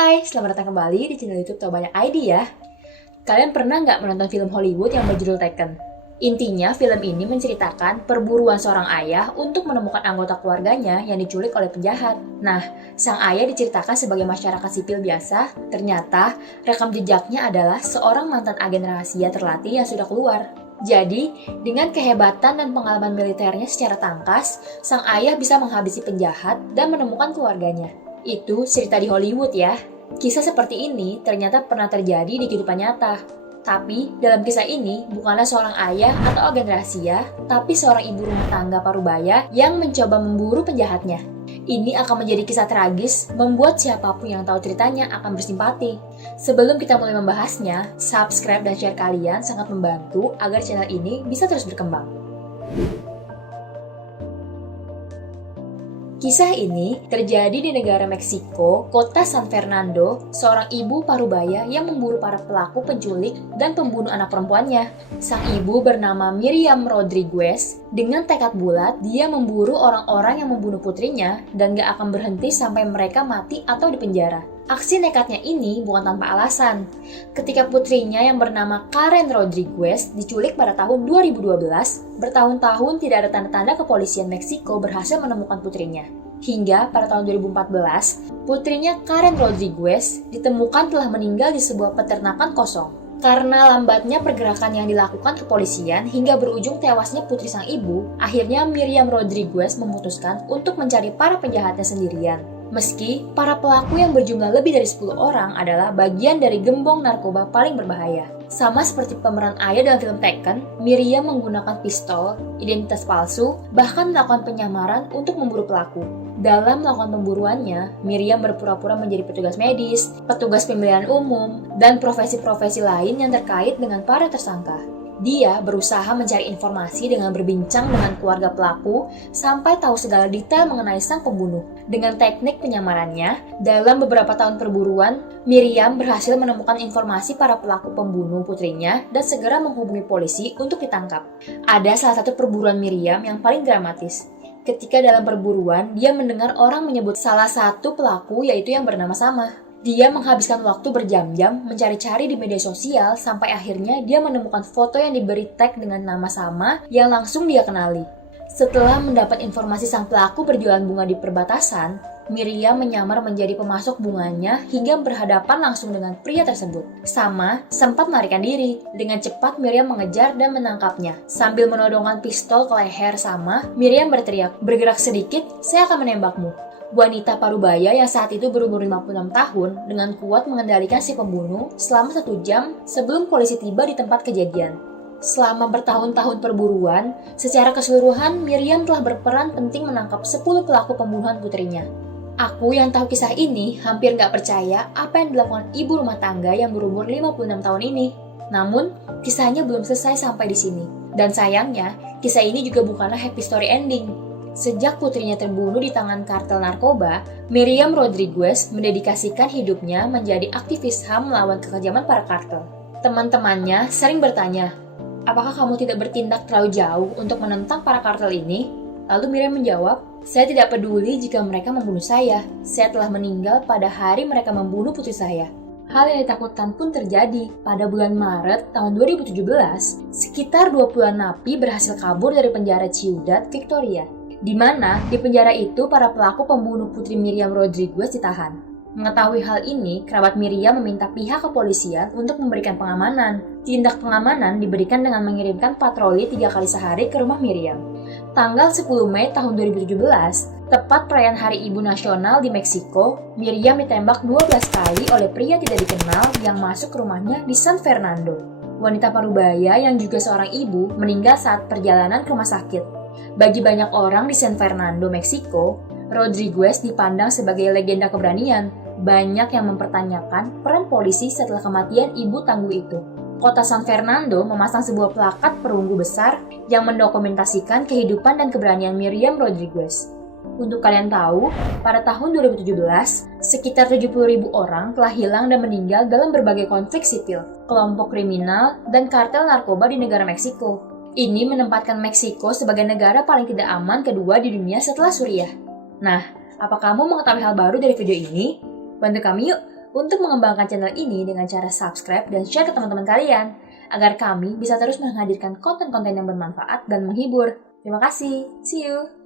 Hai, selamat datang kembali di channel YouTube Tahu Banyak ID ya. Kalian pernah nggak menonton film Hollywood yang berjudul Taken? Intinya, film ini menceritakan perburuan seorang ayah untuk menemukan anggota keluarganya yang diculik oleh penjahat. Nah, sang ayah diceritakan sebagai masyarakat sipil biasa, ternyata rekam jejaknya adalah seorang mantan agen rahasia terlatih yang sudah keluar. Jadi, dengan kehebatan dan pengalaman militernya secara tangkas, sang ayah bisa menghabisi penjahat dan menemukan keluarganya. Itu cerita di Hollywood ya. Kisah seperti ini ternyata pernah terjadi di kehidupan nyata. Tapi, dalam kisah ini bukanlah seorang ayah atau agen rahasia, tapi seorang ibu rumah tangga parubaya yang mencoba memburu penjahatnya. Ini akan menjadi kisah tragis, membuat siapapun yang tahu ceritanya akan bersimpati. Sebelum kita mulai membahasnya, subscribe dan share kalian sangat membantu agar channel ini bisa terus berkembang. Kisah ini terjadi di negara Meksiko, kota San Fernando, seorang ibu parubaya yang memburu para pelaku penculik dan pembunuh anak perempuannya. Sang ibu bernama Miriam Rodriguez. Dengan tekad bulat, dia memburu orang-orang yang membunuh putrinya dan gak akan berhenti sampai mereka mati atau dipenjara. Aksi nekatnya ini bukan tanpa alasan. Ketika putrinya yang bernama Karen Rodriguez diculik pada tahun 2012, bertahun-tahun tidak ada tanda-tanda kepolisian Meksiko berhasil menemukan putrinya. Hingga pada tahun 2014, putrinya Karen Rodriguez ditemukan telah meninggal di sebuah peternakan kosong. Karena lambatnya pergerakan yang dilakukan kepolisian hingga berujung tewasnya putri sang ibu, akhirnya Miriam Rodriguez memutuskan untuk mencari para penjahatnya sendirian. Meski para pelaku yang berjumlah lebih dari 10 orang adalah bagian dari gembong narkoba paling berbahaya. Sama seperti pemeran ayah dalam film Taken, Miriam menggunakan pistol, identitas palsu, bahkan melakukan penyamaran untuk memburu pelaku. Dalam melakukan pemburuannya, Miriam berpura-pura menjadi petugas medis, petugas pemilihan umum, dan profesi-profesi lain yang terkait dengan para tersangka. Dia berusaha mencari informasi dengan berbincang dengan keluarga pelaku sampai tahu segala detail mengenai sang pembunuh. Dengan teknik penyamarannya, dalam beberapa tahun perburuan, Miriam berhasil menemukan informasi para pelaku pembunuh putrinya dan segera menghubungi polisi untuk ditangkap. Ada salah satu perburuan Miriam yang paling dramatis. Ketika dalam perburuan, dia mendengar orang menyebut salah satu pelaku yaitu yang bernama sama. Dia menghabiskan waktu berjam-jam mencari-cari di media sosial sampai akhirnya dia menemukan foto yang diberi tag dengan nama sama yang langsung dia kenali. Setelah mendapat informasi sang pelaku berjualan bunga di perbatasan, Miriam menyamar menjadi pemasok bunganya hingga berhadapan langsung dengan pria tersebut. Sama sempat melarikan diri. Dengan cepat Miriam mengejar dan menangkapnya. Sambil menodongkan pistol ke leher Sama, Miriam berteriak, "Bergerak sedikit, saya akan menembakmu." Wanita parubaya yang saat itu berumur 56 tahun dengan kuat mengendalikan si pembunuh selama 1 jam sebelum polisi tiba di tempat kejadian. Selama bertahun-tahun perburuan, secara keseluruhan Miriam telah berperan penting menangkap 10 pelaku pembunuhan putrinya. Aku yang tahu kisah ini hampir gak percaya apa yang dilakukan ibu rumah tangga yang berumur 56 tahun ini. Namun, kisahnya belum selesai sampai di sini. Dan sayangnya, kisah ini juga bukanlah happy story ending. Sejak putrinya terbunuh di tangan kartel narkoba, Miriam Rodriguez mendedikasikan hidupnya menjadi aktivis HAM melawan kekejaman para kartel. Teman-temannya sering bertanya, "Apakah kamu tidak bertindak terlalu jauh untuk menentang para kartel ini?" Lalu Miriam menjawab, "Saya tidak peduli jika mereka membunuh saya. Saya telah meninggal pada hari mereka membunuh putri saya." Hal yang ditakutkan pun terjadi. Pada bulan Maret tahun 2017, sekitar 20-an napi berhasil kabur dari penjara Ciudad Victoria. Di mana di penjara itu para pelaku pembunuh putri Miriam Rodriguez ditahan. Mengetahui hal ini, kerabat Miriam meminta pihak kepolisian untuk memberikan pengamanan. Tindak pengamanan diberikan dengan mengirimkan patroli 3 kali sehari ke rumah Miriam. Tanggal 10 Mei tahun 2017, tepat perayaan Hari Ibu Nasional di Meksiko, Miriam ditembak 12 kali oleh pria tidak dikenal yang masuk ke rumahnya di San Fernando. Wanita parubaya yang juga seorang ibu meninggal saat perjalanan ke rumah sakit. Bagi banyak orang di San Fernando, Meksiko, Rodriguez dipandang sebagai legenda keberanian. Banyak yang mempertanyakan peran polisi setelah kematian ibu tangguh itu. Kota San Fernando memasang sebuah plakat perunggu besar yang mendokumentasikan kehidupan dan keberanian Miriam Rodriguez. Untuk kalian tahu, pada tahun 2017, sekitar 70.000 orang telah hilang dan meninggal dalam berbagai konflik sipil, kelompok kriminal, dan kartel narkoba di negara Meksiko. Ini menempatkan Meksiko sebagai negara paling tidak aman kedua di dunia setelah Suriah. Nah, apa kamu mengetahui hal baru dari video ini? Bantu kami yuk! untuk mengembangkan channel ini dengan cara subscribe dan share ke teman-teman kalian, agar kami bisa terus menghadirkan konten-konten yang bermanfaat dan menghibur. Terima kasih, see you!